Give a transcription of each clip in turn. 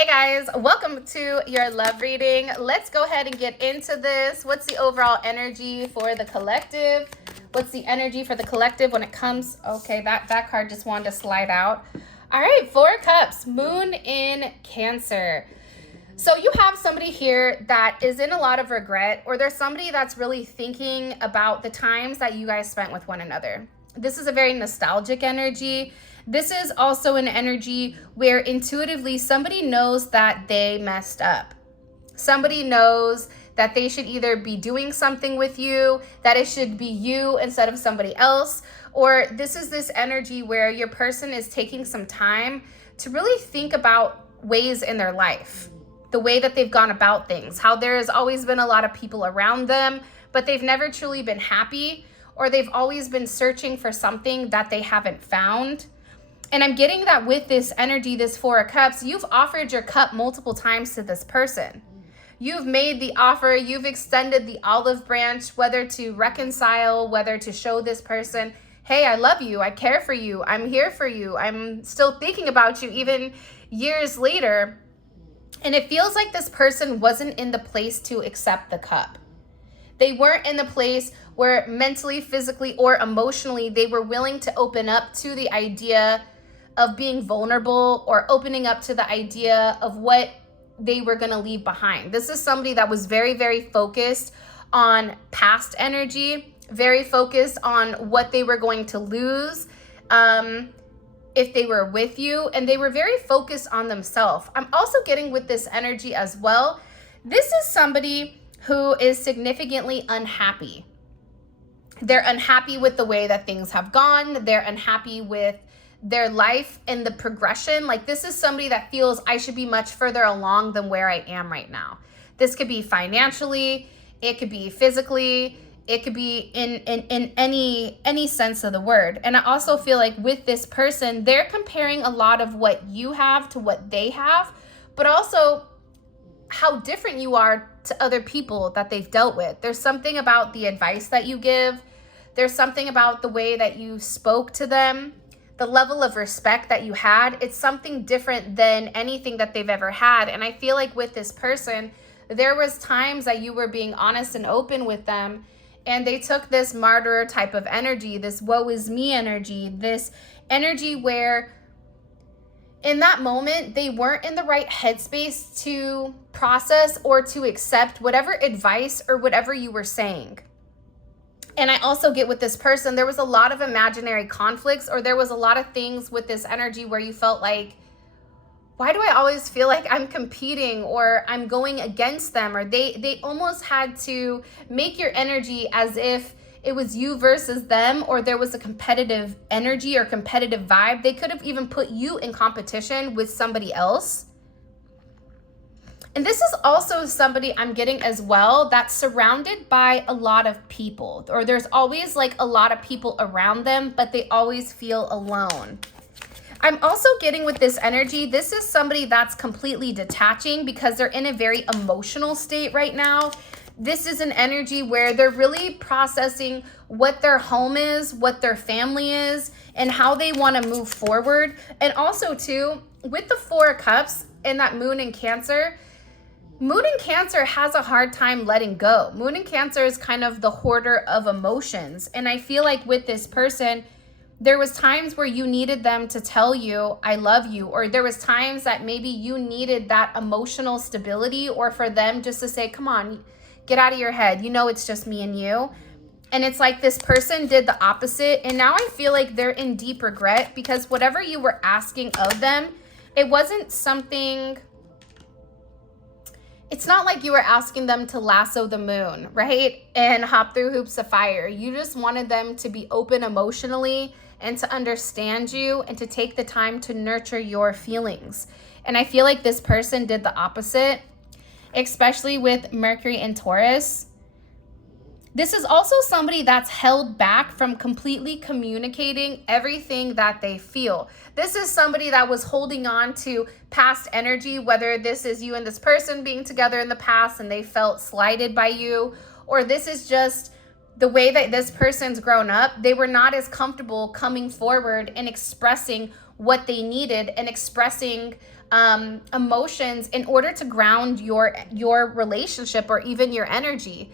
Hey guys, welcome to your love reading. Let's go ahead and get into this. What's the overall energy for the collective? What's the energy for the collective when it comes? Okay, that card just wanted to slide out. All right, Four of Cups, Moon in Cancer. So you have somebody here that is in a lot of regret, or there's somebody that's really thinking about the times that you guys spent with one another. This is a very nostalgic energy. This is also an energy where intuitively somebody knows that they messed up. Somebody knows that they should either be doing something with you, that it should be you instead of somebody else, or this is this energy where your person is taking some time to really think about ways in their life, the way that they've gone about things, how there has always been a lot of people around them, but they've never truly been happy, or they've always been searching for something that they haven't found. And I'm getting that with this energy, this Four of Cups, you've offered your cup multiple times to this person. You've made the offer, you've extended the olive branch, whether to reconcile, whether to show this person, hey, I love you, I care for you, I'm here for you, I'm still thinking about you even years later. And it feels like this person wasn't in the place to accept the cup. They weren't in the place where mentally, physically, or emotionally, they were willing to open up to the idea of being vulnerable or opening up to the idea of what they were going to leave behind. This is somebody that was very, very focused on past energy, very focused on what they were going to lose if they were with you, and they were very focused on themselves. I'm also getting with this energy as well. This is somebody who is significantly unhappy. They're unhappy with the way that things have gone. They're unhappy with their life and the progression. Like, this is somebody that feels I should be much further along than where I am right now. This could be financially, it could be physically, it could be in any sense of the word. And I also feel like with this person, they're comparing a lot of what you have to what they have, but also how different you are to other people that they've dealt with. There's something about the advice that you give. There's something about the way that you spoke to them, the level of respect that you had. It's something different than anything that they've ever had. And I feel like with this person, there was times that you were being honest and open with them, and they took this martyr type of energy, this woe is me energy, this energy where in that moment, they weren't in the right headspace to process or to accept whatever advice or whatever you were saying. And I also get with this person, there was a lot of imaginary conflicts, or there was a lot of things with this energy where you felt like, why do I always feel like I'm competing or I'm going against them? Or they almost had to make your energy as if it was you versus them, or there was a competitive energy or competitive vibe. They could have even put you in competition with somebody else. And this is also somebody I'm getting as well that's surrounded by a lot of people, or there's always like a lot of people around them, but they always feel alone. I'm also getting with this energy, this is somebody that's completely detaching because they're in a very emotional state right now. This is an energy where they're really processing what their home is, what their family is, and how they want to move forward. And also too, with the Four of Cups and that Moon in Cancer, Moon in Cancer has a hard time letting go. Moon in Cancer is kind of the hoarder of emotions. And I feel like with this person, there was times where you needed them to tell you, I love you. Or there was times that maybe you needed that emotional stability, or for them just to say, come on, get out of your head. You know, it's just me and you. And it's like this person did the opposite. And now I feel like they're in deep regret because whatever you were asking of them, it wasn't something... It's not like you were asking them to lasso the moon, right? And hop through hoops of fire. You just wanted them to be open emotionally and to understand you and to take the time to nurture your feelings. And I feel like this person did the opposite, especially with Mercury and Taurus. This is also somebody that's held back from completely communicating everything that they feel. This is somebody that was holding on to past energy, whether this is you and this person being together in the past and they felt slighted by you, or this is just the way that this person's grown up. They were not as comfortable coming forward and expressing what they needed and expressing emotions in order to ground your relationship or even your energy.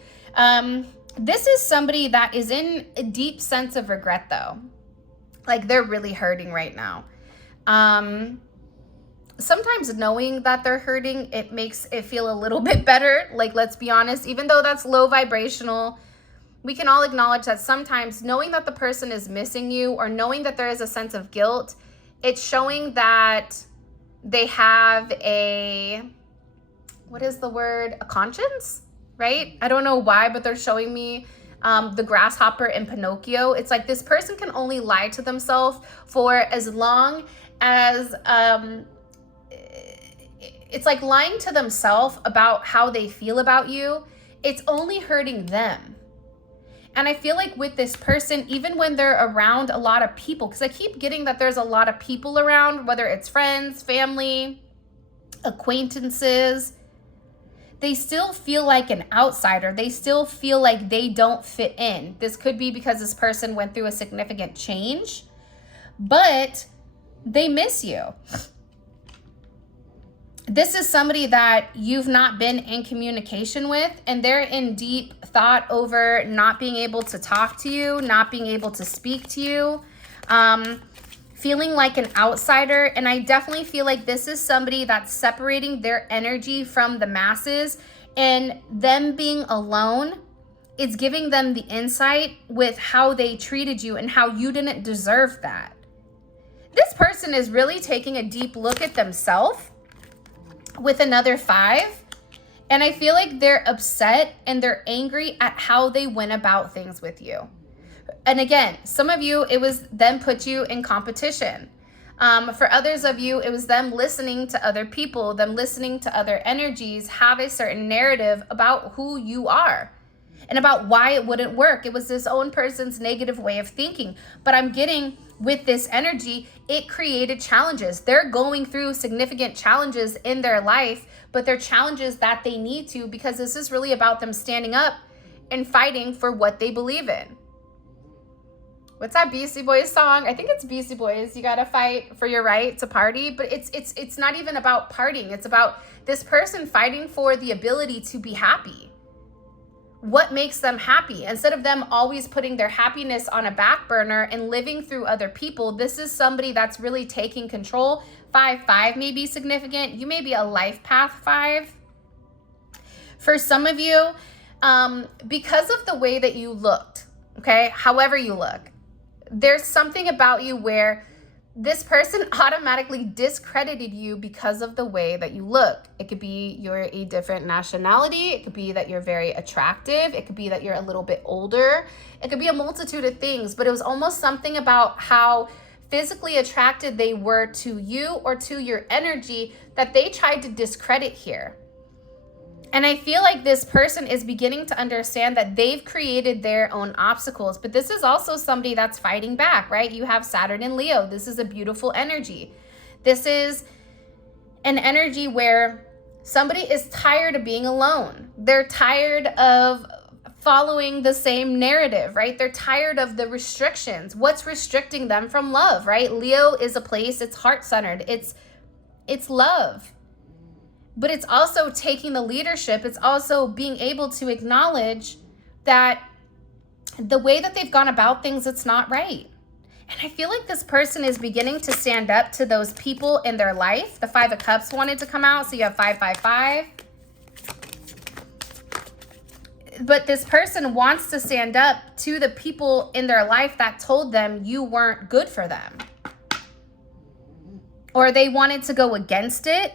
This is somebody that is in a deep sense of regret though. Like they're really hurting right now. Sometimes knowing that they're hurting, it makes it feel a little bit better. Like, let's be honest, even though that's low vibrational, we can all acknowledge that sometimes knowing that the person is missing you or knowing that there is a sense of guilt, it's showing that they have what is the word? A conscience, right? I don't know why, but they're showing me the grasshopper in Pinocchio. It's like this person can only lie to themselves for as long as, it's like lying to themselves about how they feel about you. It's only hurting them. And I feel like with this person, even when they're around a lot of people, because I keep getting that there's a lot of people around, whether it's friends, family, acquaintances, they still feel like an outsider. They still feel like they don't fit in. This could be because this person went through a significant change, but they miss you. This is somebody that you've not been in communication with, and they're in deep thought over not being able to talk to you, not being able to speak to you, feeling like an outsider. And I definitely feel like this is somebody that's separating their energy from the masses, and them being alone, it's giving them the insight with how they treated you and how you didn't deserve that. This person is really taking a deep look at themselves with another 5. And I feel like they're upset and they're angry at how they went about things with you. And again, some of you, it was them put you in competition. For others of you, it was them listening to other people, them listening to other energies, have a certain narrative about who you are and about why it wouldn't work. It was this own person's negative way of thinking. But I'm getting with this energy, it created challenges. They're going through significant challenges in their life, but they're challenges that they need to, because this is really about them standing up and fighting for what they believe in. What's that Beastie Boys song? I think it's Beastie Boys. You gotta fight for your right to party, but it's not even about partying. It's about this person fighting for the ability to be happy. What makes them happy? Instead of them always putting their happiness on a back burner and living through other people, this is somebody that's really taking control. 5-5 may be significant. You may be a life path 5. For some of you, because of the way that you looked, okay, however you look, there's something about you where this person automatically discredited you because of the way that you look. It could be you're a different nationality. It could be that you're very attractive. It could be that you're a little bit older. It could be a multitude of things, but it was almost something about how physically attracted they were to you or to your energy that they tried to discredit here. And I feel like this person is beginning to understand that they've created their own obstacles, but this is also somebody that's fighting back, right? You have Saturn and Leo. This is a beautiful energy. This is an energy where somebody is tired of being alone. They're tired of following the same narrative, right? They're tired of the restrictions. What's restricting them from love, right? Leo is a place, it's heart-centered. It's love. But it's also taking the leadership. It's also being able to acknowledge that the way that they've gone about things, it's not right. And I feel like this person is beginning to stand up to those people in their life. The 5 of Cups wanted to come out, so you have 5-5-5. But this person wants to stand up to the people in their life that told them you weren't good for them. Or they wanted to go against it.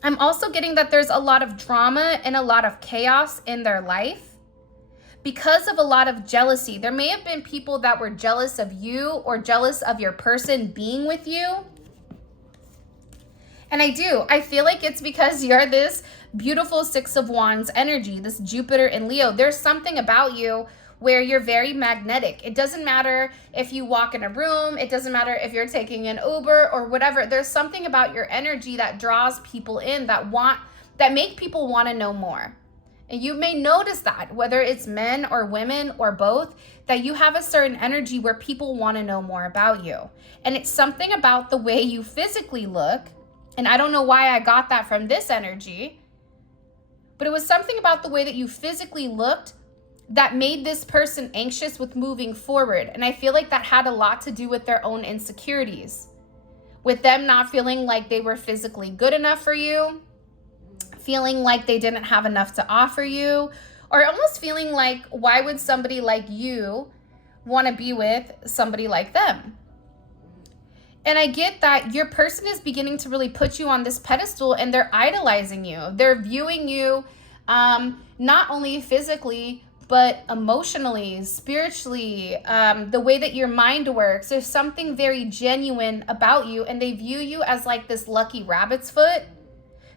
I'm also getting that there's a lot of drama and a lot of chaos in their life because of a lot of jealousy. There may have been people that were jealous of you or jealous of your person being with you. And I feel like it's because you're this beautiful 6 of Wands energy, this Jupiter and Leo. There's something about you where you're very magnetic. It doesn't matter if you walk in a room. It doesn't matter if you're taking an Uber or whatever. There's something about your energy that draws people in, that make people want to know more. And you may notice that, whether it's men or women or both, that you have a certain energy where people want to know more about you. And it's something about the way you physically look And I don't know why I got that from this energy, but it was something about the way that you physically looked that made this person anxious with moving forward. And I feel like that had a lot to do with their own insecurities, with them not feeling like they were physically good enough for you, feeling like they didn't have enough to offer you, or almost feeling like, why would somebody like you want to be with somebody like them? And I get that your person is beginning to really put you on this pedestal, and they're idolizing you. They're viewing you not only physically, but emotionally, spiritually, the way that your mind works. There's something very genuine about you, and they view you as like this lucky rabbit's foot.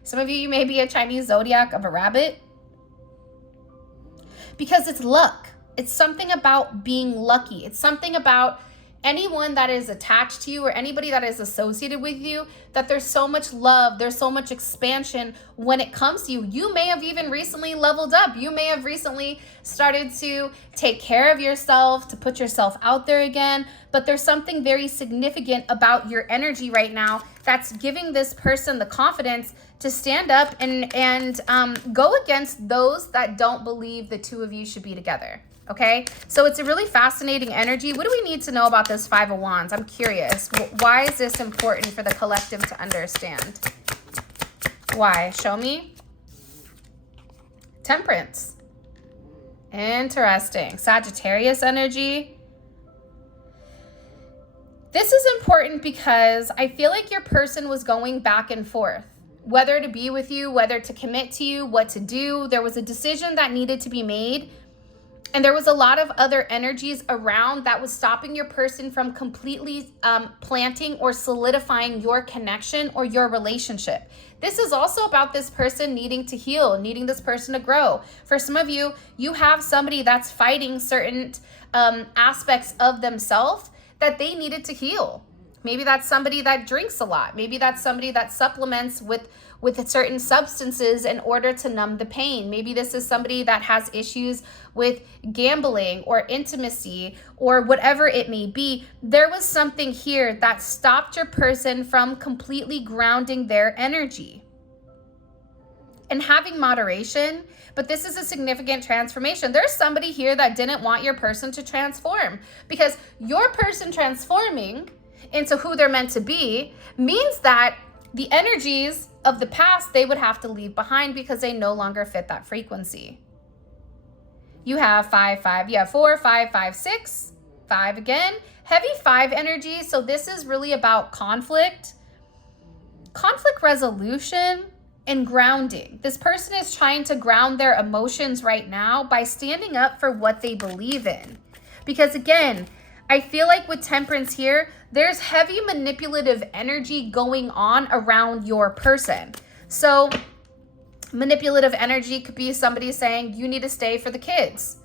Some of you may be a Chinese zodiac of a rabbit, because it's luck. It's something about being lucky. It's something about anyone that is attached to you or anybody that is associated with you, that there's so much love, there's so much expansion when it comes to you. You may have even recently leveled up. You may have recently started to take care of yourself, to put yourself out there again. But there's something very significant about your energy right now that's giving this person the confidence to stand up and go against those that don't believe the two of you should be together. Okay, so it's a really fascinating energy. What do we need to know about this Five of Wands? I'm curious. Why is this important for the collective to understand? Why? Show me. Temperance. Interesting. Sagittarius energy. This is important because I feel like your person was going back and forth, whether to be with you, whether to commit to you, what to do. There was a decision that needed to be made. And there was a lot of other energies around that was stopping your person from completely planting or solidifying your connection or your relationship. This is also about this person needing to heal, needing this person to grow. For some of you, you have somebody that's fighting certain aspects of themselves that they needed to heal. Maybe that's somebody that drinks a lot. Maybe that's somebody that supplements with certain substances in order to numb the pain. Maybe this is somebody that has issues with gambling or intimacy or whatever it may be. There was something here that stopped your person from completely grounding their energy and having moderation. But this is a significant transformation. There's somebody here that didn't want your person to transform, because your person transforming into who they're meant to be means that the energies of the past they would have to leave behind because they no longer fit that frequency. You have 5, 5, you have 4, 5, 5, 6, 5 again. Heavy 5 energy. So this is really about conflict resolution, and grounding. This person is trying to ground their emotions right now by standing up for what they believe in. Because again, I feel like with Temperance here, there's heavy manipulative energy going on around your person. So manipulative energy could be somebody saying, you need to stay for the kids.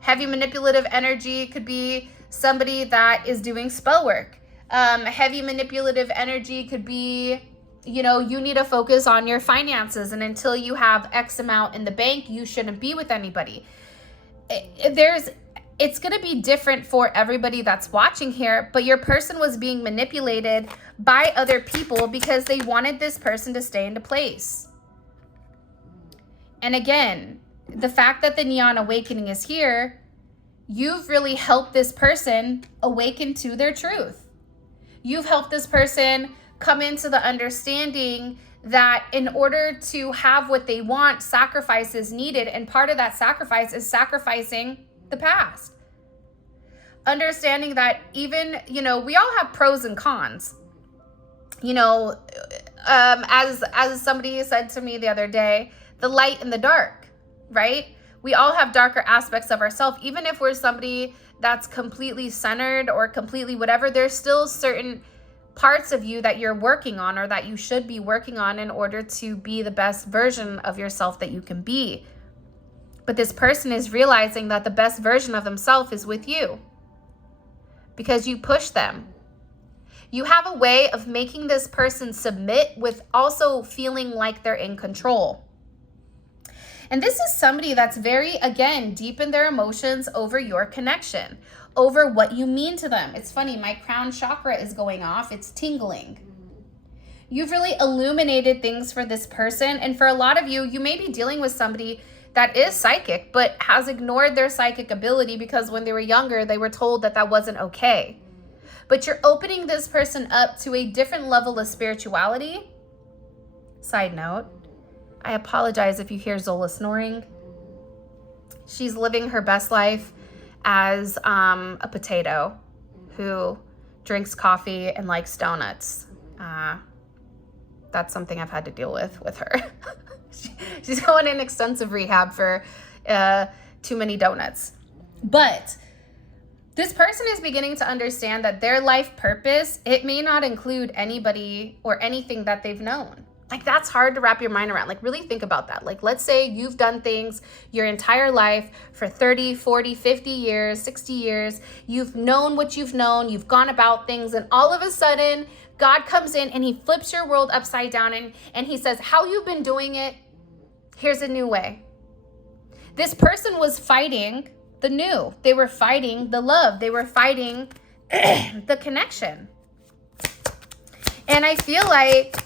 Heavy manipulative energy could be somebody that is doing spell work. Heavy manipulative energy could be, you need to focus on your finances, and until you have X amount in the bank, you shouldn't be with anybody. It's going to be different for everybody that's watching here, but your person was being manipulated by other people because they wanted this person to stay into place. And again, the fact that the Neon Awakening is here, you've really helped this person awaken to their truth. You've helped this person come into the understanding that in order to have what they want, sacrifice is needed. And part of that sacrifice is sacrificing the past. Understanding that even, we all have pros and cons. As somebody said to me the other day, the light and the dark, right? We all have darker aspects of ourselves. Even if we're somebody that's completely centered or completely whatever, there's still certain parts of you that you're working on, or that you should be working on, in order to be the best version of yourself that you can be. But this person is realizing that the best version of themselves is with you, because you push them. You have a way of making this person submit with also feeling like they're in control. And this is somebody that's very, again, deep in their emotions over your connection, over what you mean to them. It's funny, my crown chakra is going off. It's tingling. You've really illuminated things for this person. And for a lot of you, you may be dealing with somebody that is psychic, but has ignored their psychic ability because when they were younger, they were told that that wasn't okay. But you're opening this person up to a different level of spirituality. Side note, I apologize if you hear Zola snoring. She's living her best life as a potato who drinks coffee and likes donuts. That's something I've had to deal with her. She's going in extensive rehab for too many donuts. But this person is beginning to understand that their life purpose, it may not include anybody or anything that they've known. Like, that's hard to wrap your mind around. Like, really think about that. Like, let's say you've done things your entire life for 30, 40, 50 years, 60 years. You've known what you've known. You've gone about things. And all of a sudden, God comes in and he flips your world upside down. And he says, how you've been doing it, here's a new way. This person was fighting the new. They were fighting the love. They were fighting the connection. And I feel like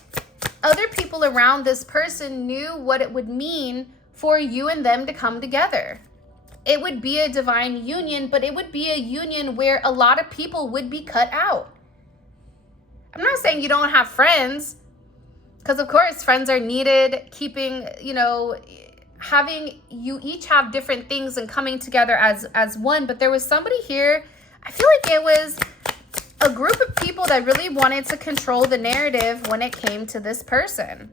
other people around this person knew what it would mean for you and them to come together. It would be a divine union, but it would be a union where a lot of people would be cut out. I'm not saying you don't have friends, because of course friends are needed, keeping, having you each have different things and coming together as one. But there was somebody here, I feel like it was a group of people that really wanted to control the narrative when it came to this person.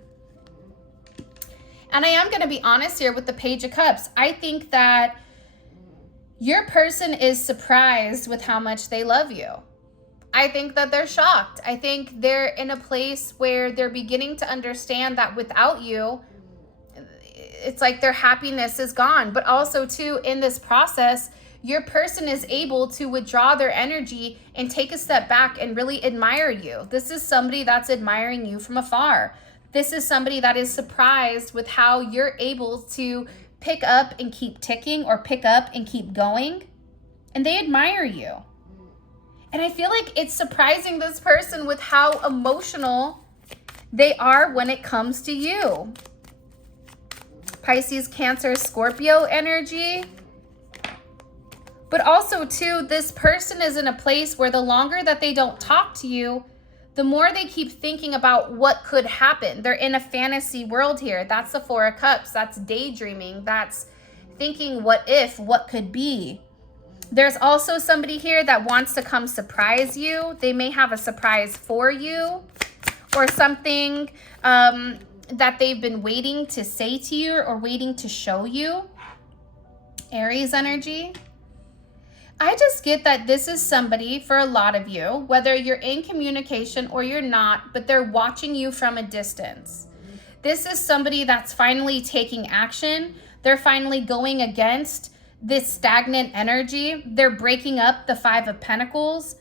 And I am going to be honest here with the Page of Cups. I think that your person is surprised with how much they love you. I think that they're shocked. I think they're in a place where they're beginning to understand that without you, it's like their happiness is gone. But also too, in this process, your person is able to withdraw their energy and take a step back and really admire you. This is somebody that's admiring you from afar. This is somebody that is surprised with how you're able to pick up and keep ticking, or pick up and keep going. And they admire you. And I feel like it's surprising this person with how emotional they are when it comes to you. Pisces, Cancer, Scorpio energy. But also too, this person is in a place where the longer that they don't talk to you, the more they keep thinking about what could happen. They're in a fantasy world here. That's the Four of Cups. That's daydreaming. That's thinking what if, what could be. There's also somebody here that wants to come surprise you. They may have a surprise for you, or something that they've been waiting to say to you or waiting to show you. Aries energy. I just get that this is somebody, for a lot of you, whether you're in communication or you're not, but they're watching you from a distance. This is somebody that's finally taking action. They're finally going against this stagnant energy. They're breaking up the Five of Pentacles.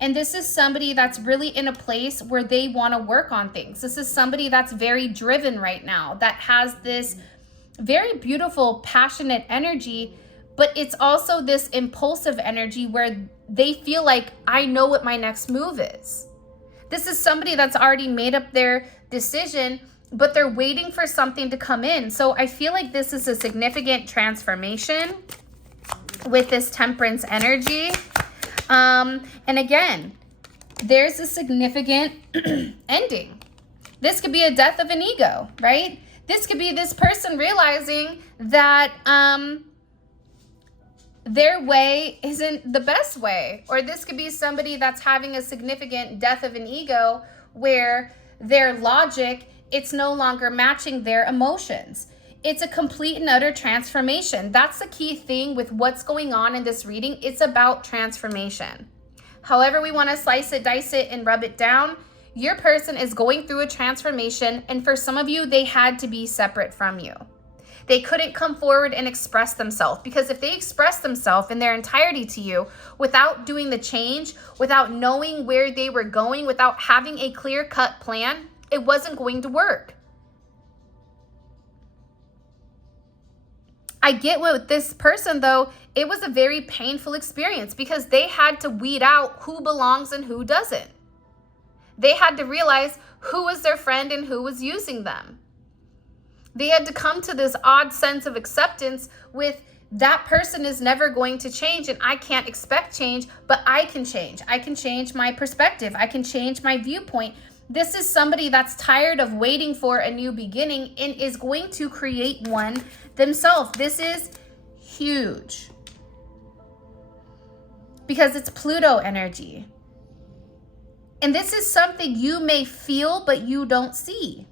And this is somebody that's really in a place where they want to work on things. This is somebody that's very driven right now, that has this very beautiful, passionate energy. But it's also this impulsive energy where they feel like, I know what my next move is. This is somebody that's already made up their decision, but they're waiting for something to come in. So I feel like this is a significant transformation with this Temperance energy. And again, there's a significant ending. This could be a death of an ego, right? This could be this person realizing that their way isn't the best way. Or this could be somebody that's having a significant death of an ego where their logic, it's no longer matching their emotions. It's a complete and utter transformation. That's the key thing with what's going on in this reading. It's about transformation. However we want to slice it, dice it, and rub it down, your person is going through a transformation. And for some of you, they had to be separate from you. They couldn't come forward and express themselves, because if they expressed themselves in their entirety to you without doing the change, without knowing where they were going, without having a clear-cut plan, it wasn't going to work. I get with this person, though, it was a very painful experience because they had to weed out who belongs and who doesn't. They had to realize who was their friend and who was using them. They had to come to this odd sense of acceptance with that person is never going to change and I can't expect change, but I can change. I can change my perspective. I can change my viewpoint. This is somebody that's tired of waiting for a new beginning and is going to create one themselves. This is huge because it's Pluto energy. And this is something you may feel, but you don't see.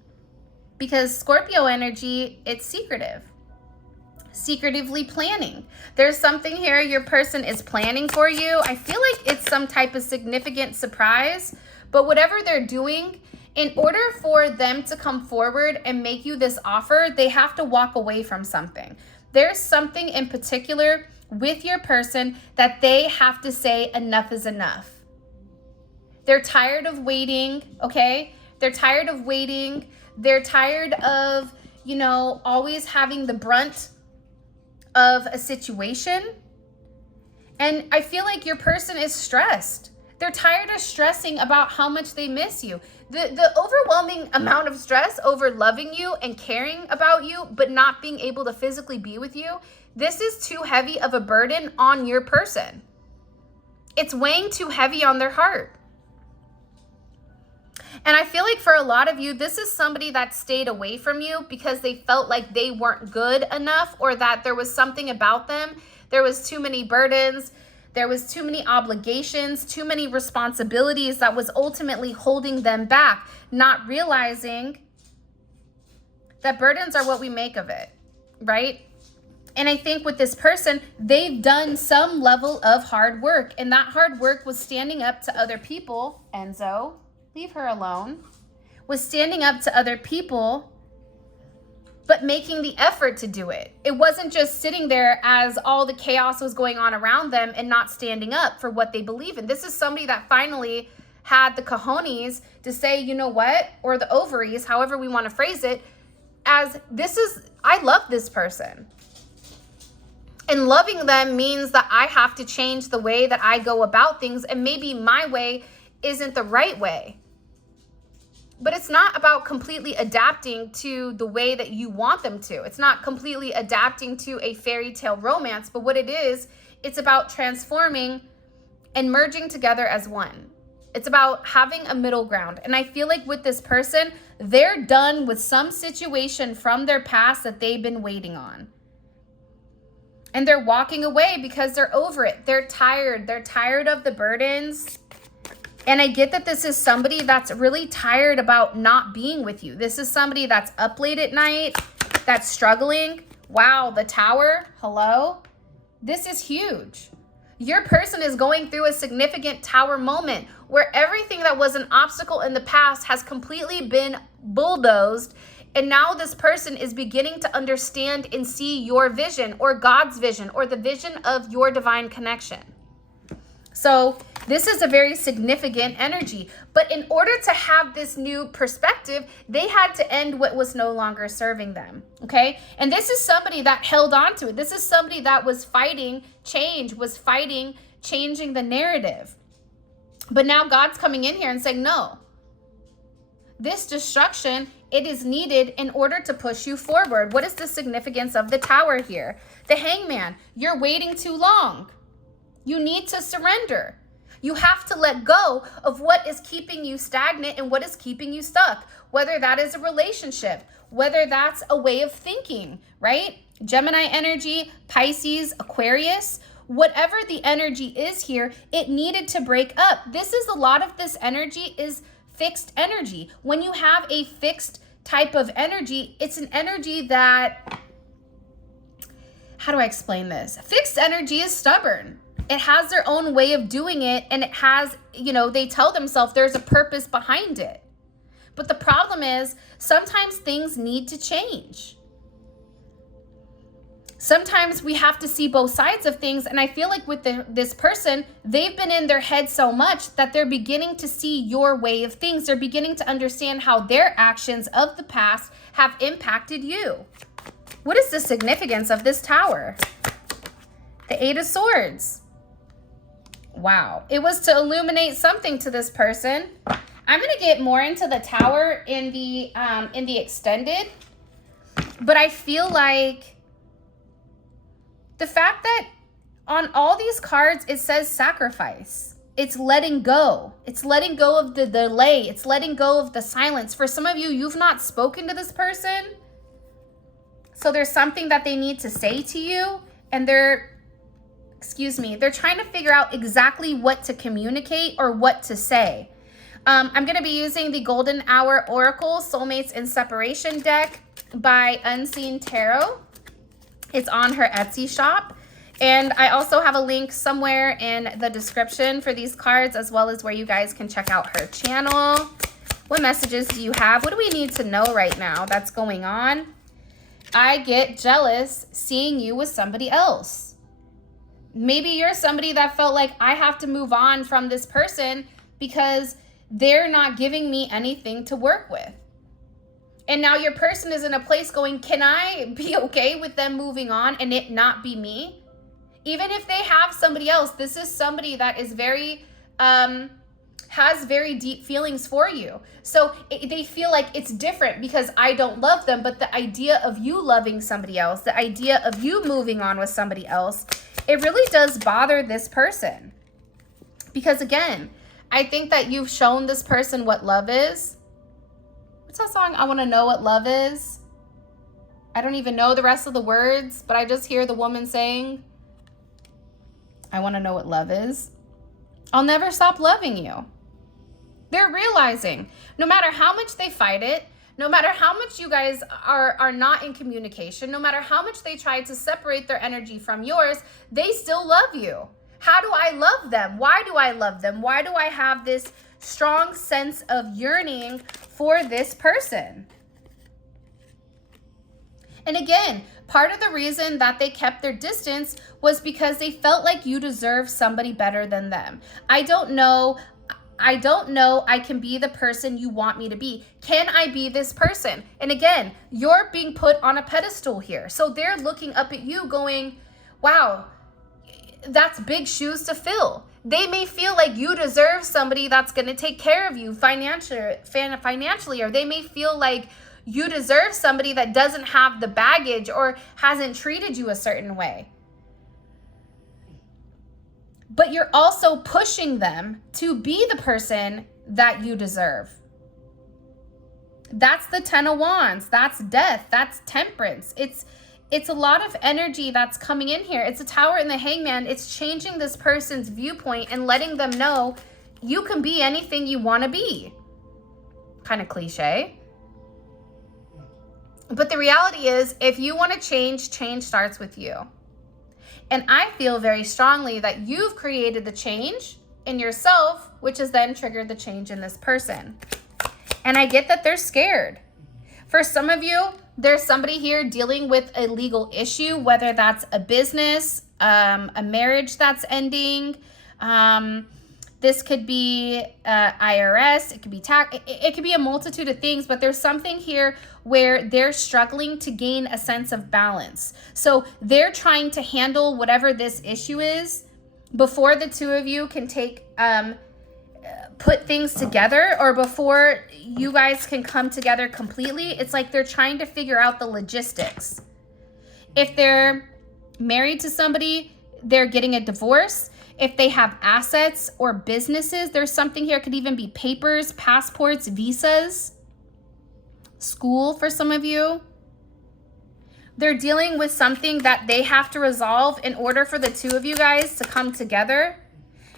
Because Scorpio energy, it's secretive. Secretively planning. There's something here your person is planning for you. I feel like it's some type of significant surprise. But whatever they're doing, in order for them to come forward and make you this offer, they have to walk away from something. There's something in particular with your person that they have to say enough is enough. They're tired of waiting, okay? They're tired of waiting. They're tired of, you know, always having the brunt of a situation. And I feel like your person is stressed. They're tired of stressing about how much they miss you. The overwhelming amount of stress over loving you and caring about you, but not being able to physically be with you, this is too heavy of a burden on your person. It's weighing too heavy on their heart. And I feel like for a lot of you, this is somebody that stayed away from you because they felt like they weren't good enough or that there was something about them. There was too many burdens. There was too many obligations, too many responsibilities that was ultimately holding them back, not realizing that burdens are what we make of it, right? And I think with this person, they've done some level of hard work, and that hard work was standing up to other people. Enzo, leave her alone. Was standing up to other people, but making the effort to do it. It wasn't just sitting there as all the chaos was going on around them and not standing up for what they believe in. This is somebody that finally had the cojones to say, you know what, or the ovaries, however we want to phrase it, as this is, I love this person. And loving them means that I have to change the way that I go about things, and maybe my way isn't the right way. But it's not about completely adapting to the way that you want them to. It's not completely adapting to a fairy tale romance, but what it is, it's about transforming and merging together as one. It's about having a middle ground. And I feel like with this person, they're done with some situation from their past that they've been waiting on. And they're walking away because they're over it. They're tired. They're tired of the burdens. And I get that this is somebody that's really tired about not being with you. This is somebody that's up late at night, that's struggling. Wow, the tower, hello? This is huge. Your person is going through a significant tower moment where everything that was an obstacle in the past has completely been bulldozed. And now this person is beginning to understand and see your vision or God's vision or the vision of your divine connection. So this is a very significant energy. But in order to have this new perspective, they had to end what was no longer serving them. Okay. And this is somebody that held on to it. This is somebody that was fighting change, was fighting changing the narrative. But now God's coming in here and saying, no, this destruction, it is needed in order to push you forward. What is the significance of the tower here? The hangman, you're waiting too long. You need to surrender. You have to let go of what is keeping you stagnant and what is keeping you stuck, whether that is a relationship, whether that's a way of thinking, right? Gemini energy, Pisces, Aquarius, whatever the energy is here, it needed to break up. This is a lot of this energy is fixed energy. When you have a fixed type of energy, it's an energy that, how do I explain this? Fixed energy is stubborn. It has their own way of doing it, and it has, you know, they tell themselves there's a purpose behind it. But the problem is sometimes things need to change. Sometimes we have to see both sides of things. And I feel like with this person, they've been in their head so much that they're beginning to see your way of things. They're beginning to understand how their actions of the past have impacted you. What is the significance of this tower? The Eight of Swords. Wow. It was to illuminate something to this person. I'm going to get more into the Tower in the extended, but I feel like the fact that on all these cards, it says sacrifice. It's letting go. It's letting go of the delay. It's letting go of the silence. For some of you, you've not spoken to this person. So there's something that they need to say to you, and they're trying to figure out exactly what to communicate or what to say. I'm going to be using the Golden Hour Oracle Soulmates in Separation deck by Unseen Tarot. It's on her Etsy shop. And I also have a link somewhere in the description for these cards, as well as where you guys can check out her channel. What messages do you have? What do we need to know right now that's going on? I get jealous seeing you with somebody else. Maybe you're somebody that felt like I have to move on from this person because they're not giving me anything to work with. And now your person is in a place going, can I be okay with them moving on and it not be me? Even if they have somebody else, this is somebody that is very, has very deep feelings for you. So they feel like it's different because I don't love them, but the idea of you loving somebody else, the idea of you moving on with somebody else, it really does bother this person. Because again, I think that you've shown this person what love is. What's that song? I Want to Know What Love Is. I don't even know the rest of the words, but I just hear the woman saying, I want to know what love is. I'll never stop loving you. They're realizing no matter how much they fight it, no matter how much you guys are not in communication, no matter how much they try to separate their energy from yours, they still love you. How do I love them? Why do I love them? Why do I have this strong sense of yearning for this person? And again, part of the reason that they kept their distance was because they felt like you deserve somebody better than them. I don't know I can be the person you want me to be. Can I be this person? And again, you're being put on a pedestal here. So they're looking up at you going, wow, that's big shoes to fill. They may feel like you deserve somebody that's going to take care of you financially, or they may feel like you deserve somebody that doesn't have the baggage or hasn't treated you a certain way. But you're also pushing them to be the person that you deserve. That's the 10 of Wands. That's death. That's Temperance. It's a lot of energy that's coming in here. It's a Tower and the Hangman. It's changing this person's viewpoint and letting them know you can be anything you want to be. Kind of cliche. But the reality is, if you want to change, change starts with you. And I feel very strongly that you've created the change in yourself, which has then triggered the change in this person. And I get that they're scared. For some of you, there's somebody here dealing with a legal issue, whether that's a business, a marriage that's ending. This could be IRS, it could be tax, it could be a multitude of things, but there's something here where they're struggling to gain a sense of balance. So they're trying to handle whatever this issue is before the two of you can put things together, or before you guys can come together completely. It's like they're trying to figure out the logistics. If they're married to somebody, they're getting a divorce. If they have assets or businesses, there's something here. It could even be papers, passports, visas, school for some of you. They're dealing with something that they have to resolve in order for the two of you guys to come together.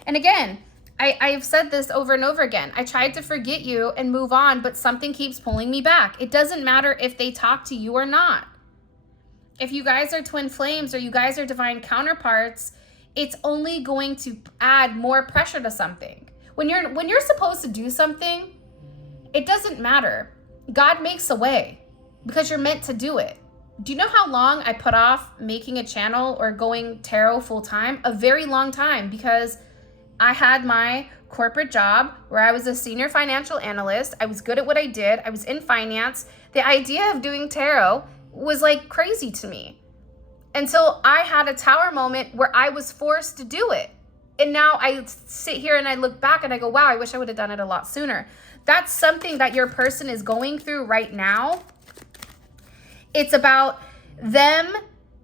And again, I've said this over and over again. I tried to forget you and move on, but something keeps pulling me back. It doesn't matter if they talk to you or not. If you guys are twin flames or you guys are divine counterparts, it's only going to add more pressure to something. When you're supposed to do something, it doesn't matter. God makes a way because you're meant to do it. Do you know how long I put off making a channel or going tarot full time? A very long time, because I had my corporate job where I was a senior financial analyst. I was good at what I did. I was in finance. The idea of doing tarot was like crazy to me until I had a Tower moment where I was forced to do it. And now I sit here and I look back and I go, wow, I wish I would have done it a lot sooner. that's something that your person is going through right now. It's about them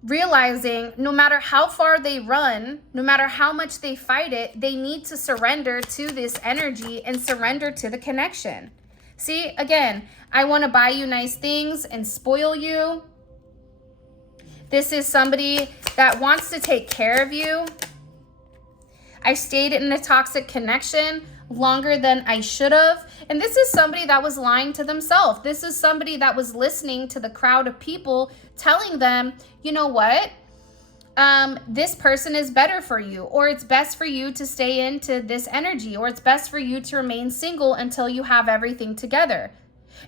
realizing no matter how far they run, no matter how much they fight it, they need to surrender to this energy and surrender to the connection. See, again, I want to buy you nice things and spoil you. This is somebody that wants to take care of you. I stayed in a toxic connection longer than I should have. And this is somebody that was lying to themselves. This is somebody that was listening to the crowd of people telling them, you know what? This person is better for you, or it's best for you to stay into this energy, or it's best for you to remain single until you have everything together.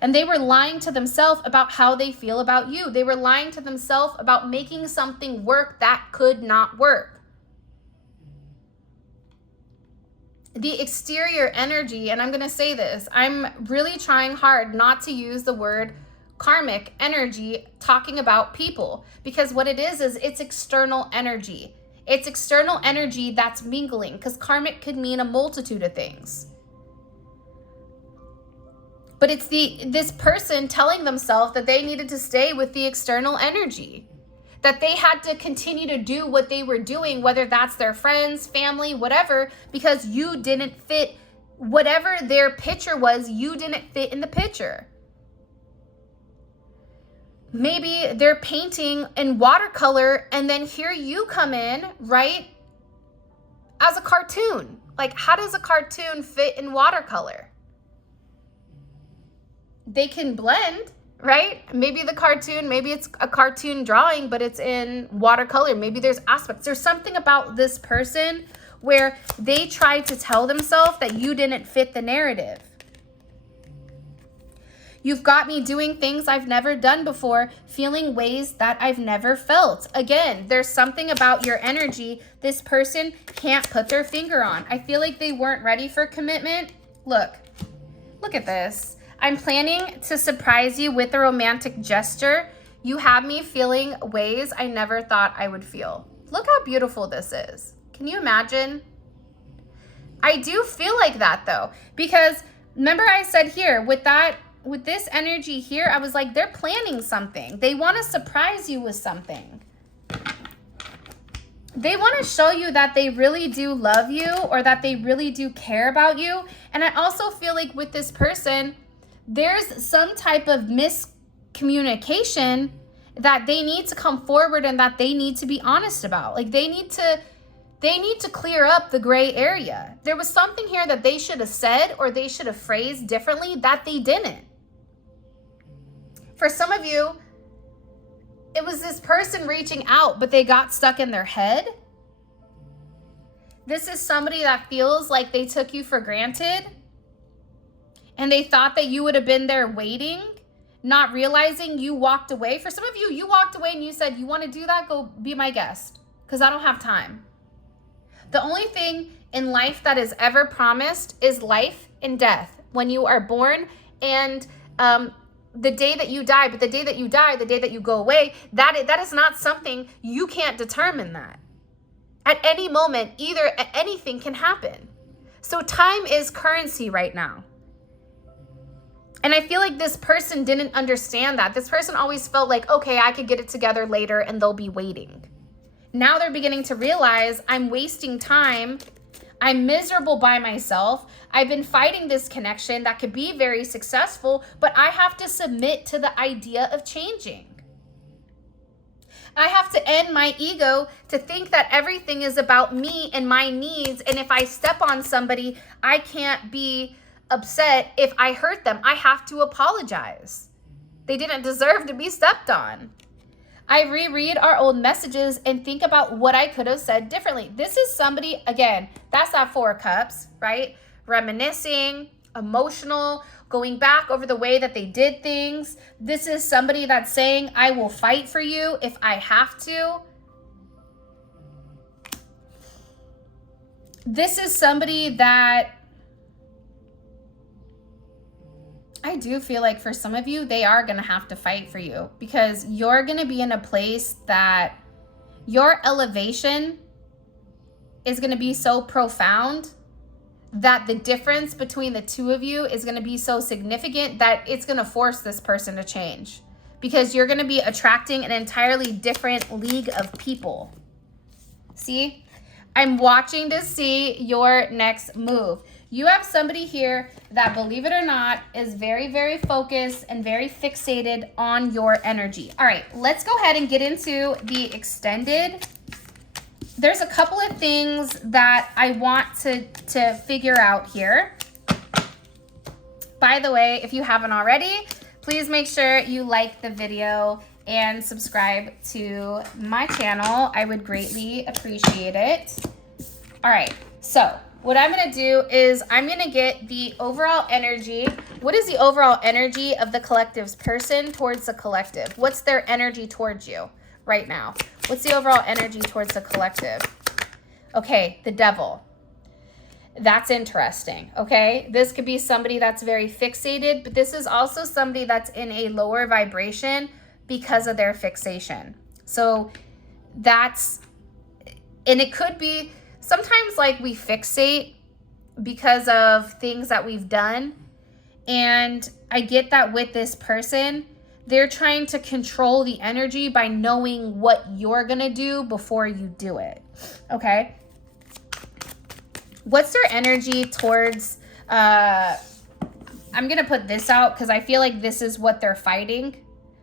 And they were lying to themselves about how they feel about you. They were lying to themselves about making something work that could not work. The exterior energy, and I'm going to say this, I'm really trying hard not to use the word karmic energy talking about people, because what it is it's external energy. It's external energy that's mingling, because karmic could mean a multitude of things. But it's this person telling themselves that they needed to stay with the external energy, that they had to continue to do what they were doing, whether that's their friends, family, whatever, because you didn't fit whatever their picture was, you didn't fit in the picture. Maybe they're painting in watercolor and then here you come in, right? As a cartoon. Like, how does a cartoon fit in watercolor? They can blend, right? Maybe the cartoon, maybe it's a cartoon drawing, but it's in watercolor. Maybe there's aspects. There's something about this person where they tried to tell themselves that you didn't fit the narrative. You've got me doing things I've never done before, feeling ways that I've never felt. Again, there's something about your energy this person can't put their finger on. I feel like they weren't ready for commitment. Look at this. I'm planning to surprise you with a romantic gesture. You have me feeling ways I never thought I would feel. Look how beautiful this is. Can you imagine? I do feel like that though, because remember I said here with this energy here, I was like, they're planning something. They want to surprise you with something. They want to show you that they really do love you, or that they really do care about you. And I also feel like with this person, there's some type of miscommunication that they need to come forward and that they need to be honest about. Like they need to clear up the gray area. There was something here that they should have said or they should have phrased differently that they didn't. For some of you, it was this person reaching out, but they got stuck in their head. This is somebody that feels like they took you for granted. And they thought that you would have been there waiting, not realizing you walked away. For some of you, you walked away and you said, you want to do that? Go be my guest, because I don't have time. The only thing in life that is ever promised is life and death. When you are born and the day that you die, but the day that you die, the day that you go away, that is not something you can't determine that. At any moment, anything can happen. So time is currency right now. And I feel like this person didn't understand that. This person always felt like, okay, I could get it together later and they'll be waiting. Now they're beginning to realize I'm wasting time. I'm miserable by myself. I've been fighting this connection that could be very successful, but I have to submit to the idea of changing. I have to end my ego to think that everything is about me and my needs. And if I step on somebody, I can't be upset if I hurt them. I have to apologize. They didn't deserve to be stepped on. I reread our old messages and think about what I could have said differently. This is somebody, again, that's that 4 of Cups, right? Reminiscing, emotional, going back over the way that they did things. This is somebody that's saying, I will fight for you if I have to. This is somebody that I do feel like for some of you, they are going to have to fight for you, because you're going to be in a place that your elevation is going to be so profound that the difference between the two of you is going to be so significant that it's going to force this person to change, because you're going to be attracting an entirely different league of people. See, I'm watching to see your next move. You have somebody here that, believe it or not, is very, very focused and very fixated on your energy. All right, let's go ahead and get into the extended. There's a couple of things that I want to figure out here. By the way, if you haven't already, please make sure you like the video and subscribe to my channel. I would greatly appreciate it. All right, so what I'm gonna do is I'm gonna get the overall energy. What is the overall energy of the collective's person towards the collective? What's their energy towards you right now? What's the overall energy towards the collective? Okay, the devil. That's interesting, okay? This could be somebody that's very fixated, but this is also somebody that's in a lower vibration because of their fixation. So that's, and it could be sometimes like we fixate because of things that we've done. And I get that with this person, they're trying to control the energy by knowing what you're gonna do before you do it, okay? What's their energy towards, I'm gonna put this out because I feel like this is what they're fighting,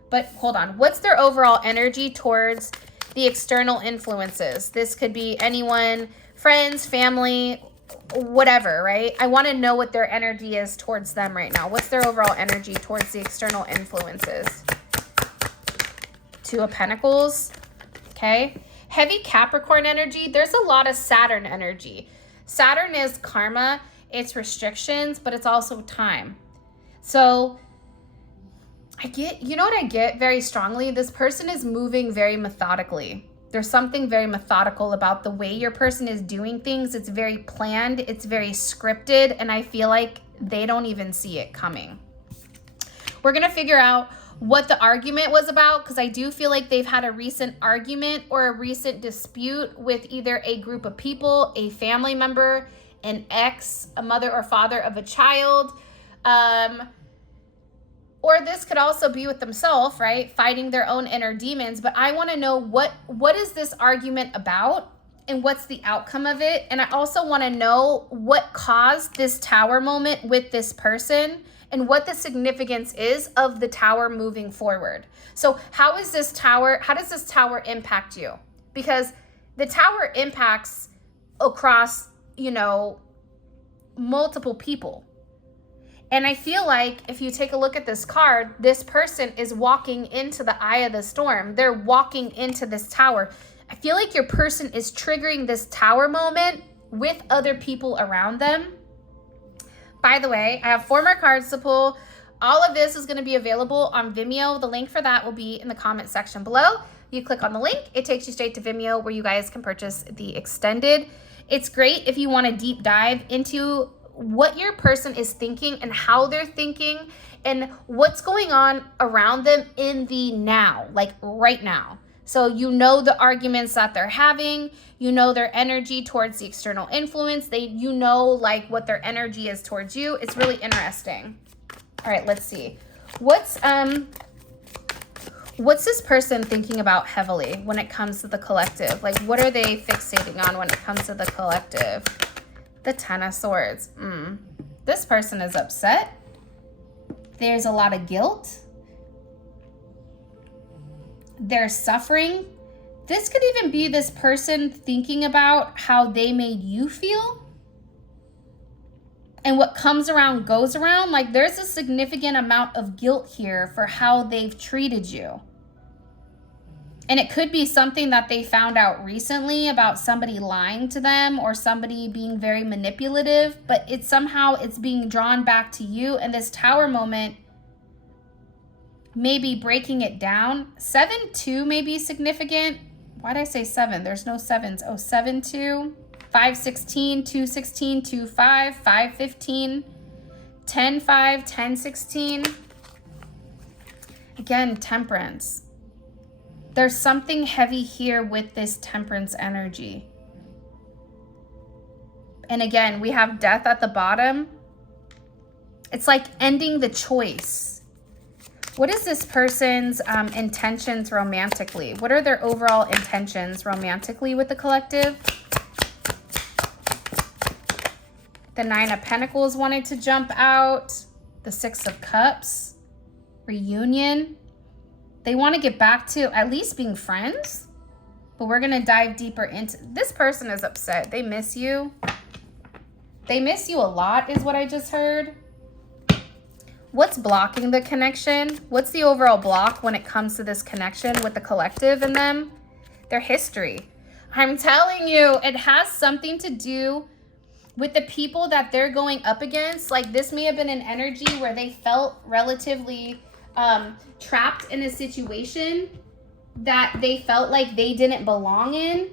but hold on. What's their overall energy towards the external influences? This could be anyone, friends, family, whatever, right? I want to know what their energy is towards them right now. What's their overall energy towards the external influences? Two of Pentacles, okay? Heavy Capricorn energy. There's a lot of Saturn energy. Saturn is karma, it's restrictions, but it's also time. So I get, you know what I get very strongly? This person is moving very methodically. There's something very methodical about the way your person is doing things. It's very planned, it's very scripted, and I feel like they don't even see it coming. We're gonna figure out what the argument was about, because I do feel like they've had a recent argument or a recent dispute with either a group of people, a family member, an ex, a mother or father of a child, or this could also be with themselves, right? Fighting their own inner demons. But I want to know what is this argument about and what's the outcome of it? And I also want to know what caused this tower moment with this person and what the significance is of the tower moving forward. So how does this tower impact you? Because the tower impacts across, you know, multiple people. And I feel like if you take a look at this card, this person is walking into the eye of the storm. They're walking into this tower. I feel like your person is triggering this tower moment with other people around them. By the way, I have 4 more cards to pull. All of this is going to be available on Vimeo. The link for that will be in the comment section below. You click on the link, it takes you straight to Vimeo where you guys can purchase the extended. It's great if you want to deep dive into what your person is thinking and how they're thinking and what's going on around them in the now, like right now. So you know the arguments that they're having, you know their energy towards the external influence, you know like what their energy is towards you. It's really interesting. All right, let's see. What's this person thinking about heavily when it comes to the collective? Like, what are they fixating on when it comes to the collective? The 10 of Swords. This person is upset. There's a lot of guilt. They're suffering. This could even be this person thinking about how they made you feel. And what comes around goes around. Like, there's a significant amount of guilt here for how they've treated you. And it could be something that they found out recently about somebody lying to them or somebody being very manipulative, but it's being drawn back to you. And this tower moment may be breaking it down. 7-2 may be significant. Why did I say 7? There's no 7s. Oh, 7-2, 5-16, 2-16, 2-5, 5-15, 10-5, 10-16. Again, Temperance. There's something heavy here with this Temperance energy. And again, we have death at the bottom. It's like ending the choice. What is this person's intentions romantically? What are their overall intentions romantically with the collective? The Nine of Pentacles wanted to jump out. The Six of Cups. Reunion. They want to get back to at least being friends. But we're going to dive deeper into... This person is upset. They miss you. They miss you a lot is what I just heard. What's blocking the connection? What's the overall block when it comes to this connection with the collective and them? Their history. I'm telling you, it has something to do with the people that they're going up against. Like, this may have been an energy where they felt relatively trapped in a situation that they felt like they didn't belong in.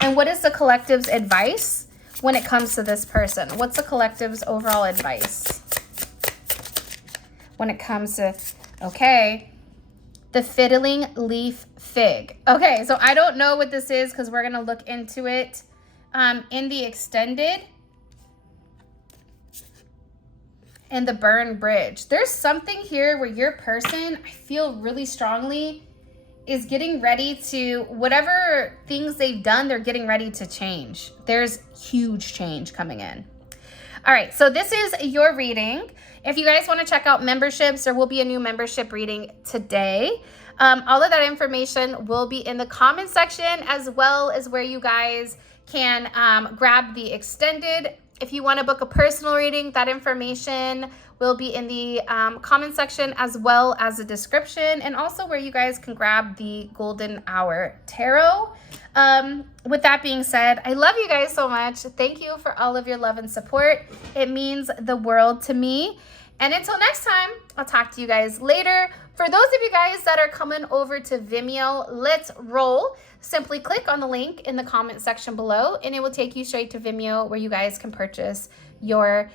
And what is the collective's advice when it comes to this person? What's the collective's overall advice when it comes to, okay, the Fiddling Leaf Fig. Okay, so I don't know what this is because we're going to look into it in the extended. And the Burn Bridge. There's something here where your person, I feel really strongly, is getting ready to, whatever things they've done, they're getting ready to change. There's huge change coming in. All right, so this is your reading. If you guys want to check out memberships, there will be a new membership reading today. All of that information will be in the comment section, as well as where you guys can grab the extended. If you want to book a personal reading, that information will be in the comment section, as well as the description, and also where you guys can grab the Golden Hour Tarot. With that being said, I love you guys so much. Thank you for all of your love and support. It means the world to me. And until next time, I'll talk to you guys later. For those of you guys that are coming over to Vimeo, let's roll. Simply click on the link in the comment section below, and it will take you straight to Vimeo, where you guys can purchase your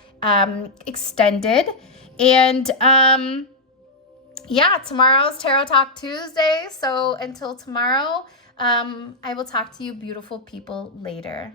extended. And yeah, tomorrow's Tarot Talk Tuesday. So until tomorrow, I will talk to you beautiful people later.